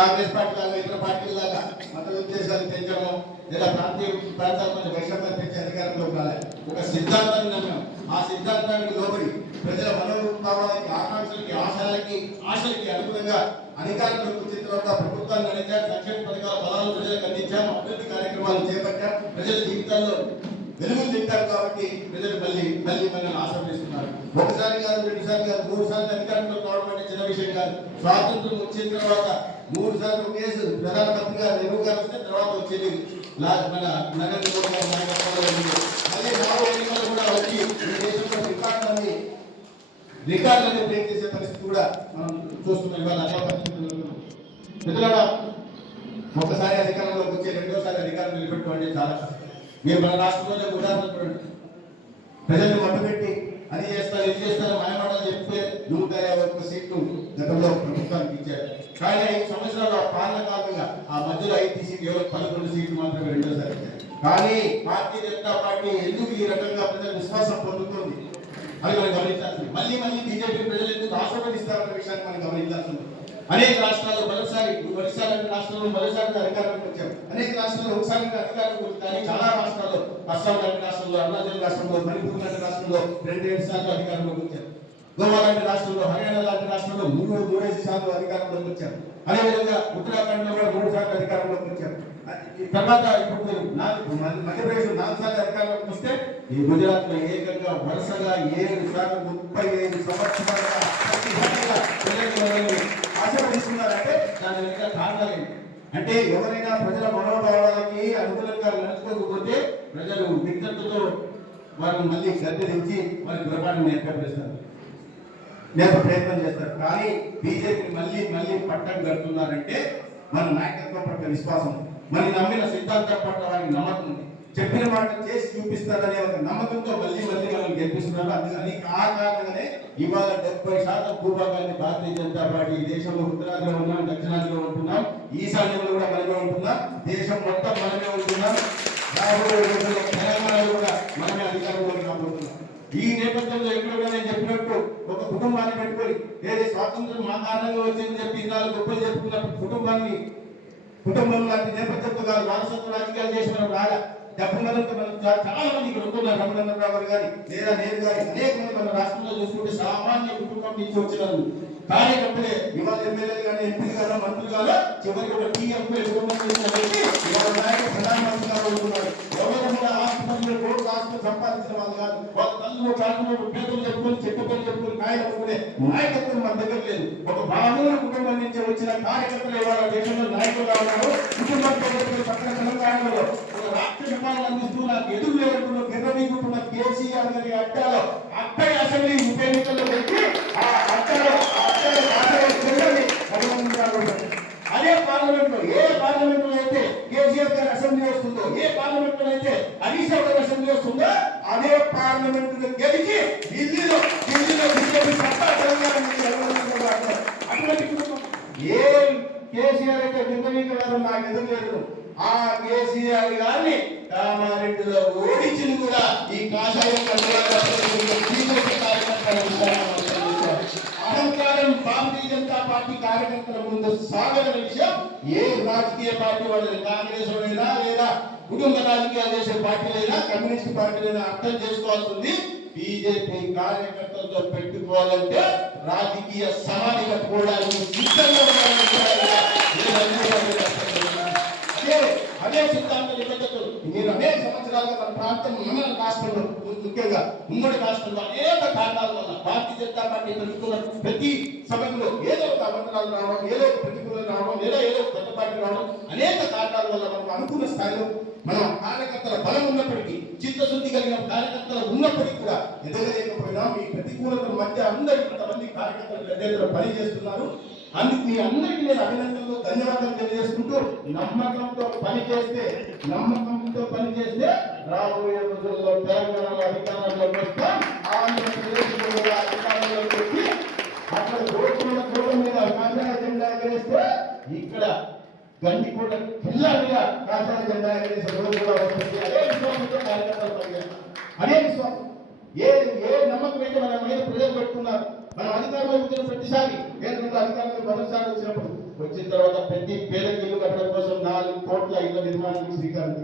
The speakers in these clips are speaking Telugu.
కాంగ్రెస్ పార్టీ లాగా ఇతర పార్టీల లాగా మత ఉద్దేశాలు పెంచడం లేదా ప్రాంతీయ ప్రాంతాల కొంచెం వైషమ్యం పెంచే అధికారంలో ఉండాలి. ఒక సిద్ధాంతాన్ని నమ్మాం. ఆ సిద్ధాంతానికి లోబడి ప్రజల మనోభావాలకి ఆకాంక్షలకి ఆశలకి ఆశలకి అనుగుణంగా అధికారులు వచ్చిన తర్వాత ప్రభుత్వాన్ని నడిచాం సంక్షేమ పథకాల బలాలు ప్రజలకు అందించాం అభివృద్ధి కార్యక్రమాలు చేపట్టాం. ప్రజల జీవితాల్లో వెలుగులు తింటారు కాబట్టి ప్రజలు మళ్ళీ మళ్ళీ మనల్ని ఆశ్రమిస్తున్నారు ఒకసారి కాదు రెండు కాదు మూడు సార్లు అధికారంలో రావడం చిన్న విషయం కాదు. స్వాతంత్రం వచ్చిన తర్వాత మూడు సార్లు కేసు ప్రధానమంత్రి గారు నెహ్రూ గారు వస్తే తర్వాత వచ్చింది. మన నరేంద్ర మోడీ గారు అదే ఉంది. రాబోయే ఎన్నికలు కూడా వచ్చి దేశంలో రికార్డులన్నీ రికార్డులన్నీ బ్రేక్ చేసే పరిస్థితి కూడా మనం చూస్తున్నాం. ఇవాళ అదే మిత్రులారా ఒకసారి అధికారంలోకి వచ్చి రెండోసారి అధికారం నిలబెట్టుకోండి చాలా కష్టం. మీరు మన రాష్ట్రంలోనే ఉదాహరణ చూడండి ప్రజల్ని మట్టుపెట్టి ఏం చేస్తారో? ఇది చేస్తారు చెప్తే నూట యాభై ఒక్క సీట్లు గతంలో ప్రభుత్వానికి ఇచ్చారు. కానీ ఐదు సంవత్సరాల పాలన కాలంగా ఆ మధ్యలో ఐటీ సీట్లు ఎవరు పదకొండు సీట్లు మాత్రమే రెండోసారి కానీ భారతీయ జనతా పార్టీ ఎందుకు ఈ రకంగా ప్రజలు విశ్వాసం పొందుతుంది? అది మనం గమనించాల్సింది. మళ్ళీ మళ్ళీ బీజేపీ ప్రజలు ఎందుకు ఆశీర్వదిస్తారన్న విషయాన్ని మనం గమనించాల్సింది. అనేక రాష్ట్రాల్లో మొదటిసారి ఒడిశా లాంటి రాష్ట్రంలో మొదటిసారి అధికారంలోకి వచ్చాం. అనేక రాష్ట్రాల్లో ఒకసారి అధికారంలోకి వచ్చాం. కానీ చాలా రాష్ట్రాల్లో అస్సాం లాంటి రాష్ట్రంలో అరుణాచల్ రాష్ట్రంలో మణిపూర్ లాంటి రాష్ట్రంలో రెండు ఏడు సార్లు అధికారంలోకి వచ్చారు గోవా లాంటి రాష్ట్రంలో హర్యానా లాంటి రాష్ట్రంలో మూడు మూడేసి సార్లు అధికారంలోకి వచ్చారు అదేవిధంగా ఉత్తరాఖండ్లో కూడా మూడు సార్లు అధికారంలోకి వచ్చారు తర్వాత ఇప్పుడు నాలుగు మధ్యప్రదేశ్ నాలుగు సార్లు అధికారంలోకి వస్తే ఈ గుజరాత్లో ఏకంగా వరుసగా ఏడు సార్లు ముప్పై ఐదు సంవత్సరాలుగా ప్రతి తీసుకున్నారంటే దాని వెనుక కారణాలు ఏంటి? అంటే ఎవరైనా ప్రజల మనోభావాలకి అనుకూలంగా నడుచుకోకపోతే ప్రజలు విజ్ఞతతో వారిని మళ్ళీ శ్రద్ధ తెచ్చి వారి గృహాన్ని ఏర్పడిస్తారు నేర్ప ప్రయత్నం చేస్తారు. కానీ బీజేపీ మళ్ళీ మళ్ళీ పట్టం కడుతున్నారంటే మన నాయకత్వం పట్ల విశ్వాసం మరి నమ్మిన సిద్ధాంతం పట్ల వారికి నమ్మకం ఉంది. చెప్పిన మాట చేసి చూపిస్తారనే ఒక నమ్మకంతో మళ్ళీ మళ్ళీ మనం గెలిపిస్తున్నారు అందుకని ఆ కారణంగానే ఇవాళ డెబ్బై శాతం భూభాగాన్ని భారతీయ జనతా పార్టీ ఈ దేశంలో ఉత్తరాదిలో ఉన్నాం దక్షిణాదిలో ఉంటున్నాం ఈశాన్యంలో కూడా మనమే ఉంటున్నాం దేశం మొత్తం మనమే ఉంటున్నాం. రాబోయే తెలంగాణలో కూడా మనమే అధికారంలో రాబోతున్నాం. ఈ నేపథ్యంలో ఎక్కడ నేను చెప్పినట్టు ఒక కుటుంబాన్ని పెట్టుకొని ఏది స్వాతంత్రం మా కారణంగా వచ్చిందని చెప్పి ఇన్నాళ్ళు గొప్పలు చెప్పుకున్నప్పుడు కుటుంబాన్ని కుటుంబం లాంటి నేపథ్యంతో కాదు వారసత్వ రాజకీయాలు చేసిన మనం రాగా డెబ్బై చాలా మంది ఇక్కడ ఉంటున్నారు లేదా నేను అనేక మంది మన రాష్ట్రంలో చూసుకుంటే సామాన్య కుటుంబం నుంచి వచ్చిన కార్యకర్తలే ఇవాళ ఎమ్మెల్యేలు కానీ ఎంపీలు కానీ మంత్రులు కానీ చివరికి ఒక టీఎంపీ ఎవరు కూడా ఆసుపత్రులు ఆస్తులు సంపాదించిన వాళ్ళు కాదు. వాళ్ళ తల్లు కాకుండా పేదలు చెప్పుకొని చెట్టు పేరు చెప్పుకొని నాయకత్వం మన దగ్గర లేదు. ఒక బాగున్న కుటుంబం నుంచి వచ్చిన కార్యకర్తలు ఇవాళ దేశంలో ఉన్నారు పక్కన తెలంగాణలో పథకాలు అందిస్తూ నాకు ఎదురు లేకుండా గిర్రవీగుతున్న కేసీఆర్ గారి అడ్డాలో అక్కడ అసెంబ్లీ ఉప ఎన్నికల్లో పెట్టి ఆ అడ్డాలో అదే పార్లమెంట్లో ఏ పార్లమెంట్లో అయితే కేసీఆర్ గారి అసెంబ్లీ వస్తుందో ఏ పార్లమెంట్లో అయితే హరీష్ రావు గారి అసెంబ్లీ వస్తుందో అదే పార్లమెంట్ గెలిచి ఢిల్లీలో ఢిల్లీలో బీజేపీ సత్తా తెలంగాణ అటువంటి ఏ కేసీఆర్ అయితే నిర్ణయించడం నాకు ఎదురు లేదు ఆ కేసీఆర్ గారిని కామారెడ్డిలో ఓడించింది కూడా ఈ కాషాయ అహంకారం భారతీయ జనతా పార్టీ కార్యకర్తల ముందు సాగదన విషయం ఏ రాజకీయ పార్టీ వాళ్ళని కాంగ్రెస్ వాళ్ళైనా లేదా కుటుంబ రాజకీయాలు చేసే పార్టీలైనా కమ్యూనిస్ట్ పార్టీలైనా అర్థం చేసుకోవాల్సింది బీజేపీ కార్యకర్తలతో పెట్టుకోవాలంటే రాజకీయ సమాధి కట్టుకోవడానికి సిద్ధంగా అదే సిద్ధాంతం నేను అనేక సంవత్సరాలుగా మన ప్రాంతం మన రాష్ట్రంలో ముఖ్యంగా ఉమ్మడి రాష్ట్రంలో అనేక కారణాల వల్ల భారతీయ జనతా పార్టీ పెరుగుతున్న ప్రతి సమయంలో ఏదో ఒక అవంతరాలు రావడం ఏదో ఒక ప్రతికూలత రావడం లేదా ఏదో ఒక కొత్త పార్టీ రావడం అనేక కారణాల వల్ల మనకు అనుకున్న స్థాయిలో మన కార్యకర్తల బలం ఉన్నప్పటికీ చిత్తశుద్ధి కలిగిన కార్యకర్తలు ఉన్నప్పటికీ కూడా ఎదగలేకపోయినా. మీ ప్రతికూలతల మధ్య అందరూ కొంతమంది కార్యకర్తలు పెద్ద పని చేస్తున్నారు అందుకు మీ అందరికీ నేను అభినందనలు ధన్యవాదాలు తెలియజేసుకుంటూ నమ్మకంతో పని చేస్తే నమ్మకంతో పని చేస్తే రాబోయే రోజుల్లో తెలంగాణలో అధికారంలోకి వస్తాం ఆంధ్రప్రదేశ్లో కూడా అధికారంలోకి వచ్చి అక్కడ దోచుకున్న దూరం మీద కాంగ్రెస్ జెండా ఎగరేస్తే ఇక్కడ గండికోట జిల్లా మీద కాషాయ జెండా ఎగరేసే రోజు కూడా వస్తుంది. అదే విశ్వాసంతో కార్యకర్తలు పనిచేస్తాం అదే విశ్వాసం. ఏ ఏ నమ్మకం అయితే మన మీద ప్రజలు పెట్టుకున్నారు మనం అధికారంలో వచ్చిన ప్రతిసారి కేంద్రంలో అధికారులకు భరోసాలు వచ్చినప్పుడు వచ్చిన తర్వాత ప్రతి పేదకి ఇల్లు కట్టడం కోసం నాలుగు కోట్ల ఇళ్ళ నిర్మాణానికి శ్రీకారం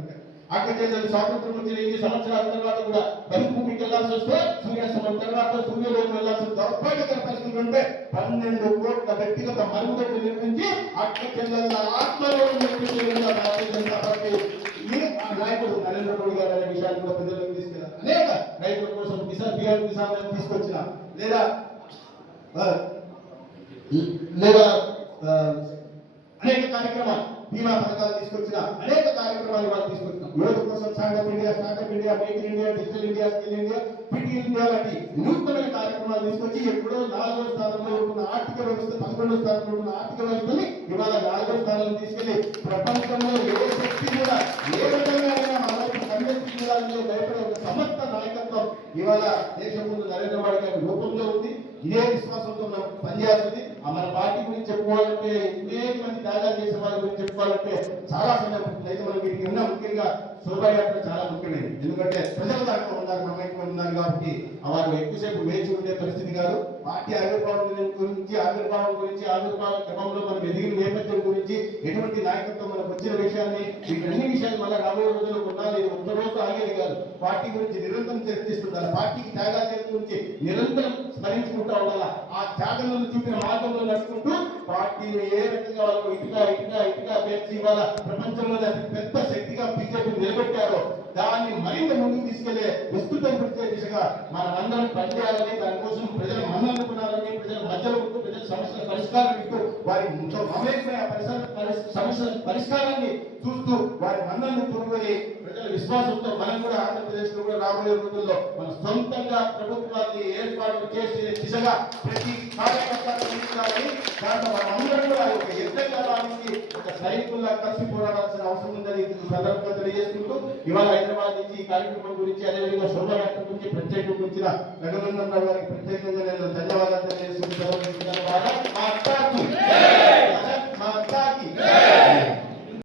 అక్కడ చేసిన స్వాతంత్రం వచ్చిన ఎన్ని సంవత్సరాల తర్వాత కూడా బతుకు భూమికి వెళ్ళాల్సి వస్తే సూర్యాస్తమం తర్వాత సూర్యలోకి వెళ్ళాల్సిన దౌర్భాగ్యకర పరిస్థితులు ఉంటే పన్నెండు కోట్ల వ్యక్తిగత మరుగుదొడ్డు నిర్మించి అక్క చెల్లెల ఆత్మలో నాయకుడు నరేంద్ర మోడీ గారు అనే విషయాన్ని కూడా ప్రజలకు తీసుకెళ్ళారు అనేక రైతుల కోసం కిసాన్ బిఆర్ కిసాన్ తీసుకొచ్చిన లేదా లేదా అనేక కార్యక్రమాలు బీమా పథకాలు తీసుకొచ్చిన అనేక కార్యక్రమాలు వాళ్ళు తీసుకొచ్చినాం యువత కోసం stand up India startup India make in India digital India skill India fit India లాంటి నూతనమైన కార్యక్రమాలు తీసుకొచ్చి ఎప్పుడో నాలుగో స్థానంలో ఉన్న ఆర్థిక వ్యవస్థ పదకొండో స్థానంలో ఉన్న ఆర్థిక వ్యవస్థని ఇవాళ నాలుగో స్థానంలో తీసుకెళ్ళి ప్రపంచంలో ఏ శక్తి కూడా ఏ విధంగా అయినా మన వైపు భయపడే ఒక సమర్థ నాయకత్వం ఇవాళ దేశం ముందు నరేంద్ర మోడీ గారి రూపంలో ఉంది. ఇదే విశ్వాసంతో మనం పనిచేస్తుంది మన పార్టీ గురించి చెప్పుకోవాలంటే అనేక మంది త్యాగాలు చేసే వాళ్ళ గురించి చెప్పుకోవాలంటే చాలా సందర్భం అయితే మనకి వీటికి ఉన్న ముఖ్యంగా శోభాయాత్ర చాలా ముఖ్యమైనది. ఎందుకంటే ప్రజల దాంట్లో ఉన్నారు మమైక్యం ఉన్నారు కాబట్టి వారు ఎక్కువసేపు వేచి ఉండే పరిస్థితి కాదు. పార్టీ ఆవిర్భావం గురించి ఆవిర్భావం గురించి ఆవిర్భావ క్రమంలో మనం ఎదిగిన నేపథ్యం గురించి ఎటువంటి నాయకత్వం మనకు వచ్చిన విషయాన్ని వీటన్ని విషయాలు మళ్ళీ రాబోయే రోజుల్లో ఉండాలి ఒక్క రోజు ఆగేది కాదు. పార్టీ గురించి నిరంతరం చర్చిస్తుంటారు పార్టీకి త్యాగాల గురించి నిరంతరం స్మరించుకుంటా ఉండాల? ఆ త్యాగంలో చూపిన మార్గంలో నడుచుకుంటూ పార్టీని ఏ రకంగా వాళ్ళు ఇటుగా ఇటుగా ఇటుగా పేర్చి ఇవాళ ప్రపంచంలోనే పెద్ద శక్తిగా బీజేపీ నిలబెట్టారో దాన్ని మరింత ముందుకు విస్తృతం పెట్టే దిశగా మనందరం పనిచేయాలని దానికోసం ప్రజలు మన్నలు ప్రజల మధ్యలో ఉంటూ ప్రజల సమస్యల పరిష్కారం ఇస్తూ వారి మమేకమై సమస్యల పరిష్కారాన్ని చూస్తూ వారి మన్నలను కొనుగోలి ప్రజల విశ్వాసంతో మనం కూడా ఆంధ్రప్రదేశ్లో కూడా రాబోయే రోజుల్లో మన సొంతంగా ప్రభుత్వాన్ని ఏర్పాటు చేసే దిశగా ప్రతి కార్యకర్తని శ్రమించాలని దాంట్లో మనమందరం కూడా ఒక యజ్ఞంగా భావించి ఒక సైనికుల్లా కలిసి పోరాడాల్సిన అవసరం ఉందని సందర్భంగా తెలియజేసుకుంటూ ఇవాళ హైదరాబాద్ నుంచి ఈ కార్యక్రమం గురించి అదేవిధంగా శోభయాత్ర గురించి ప్రత్యేకంగా వచ్చిన రఘునందన్ రావు గారికి ప్రత్యేకంగా నేను ధన్యవాదాలు తెలియజేస్తున్నాను.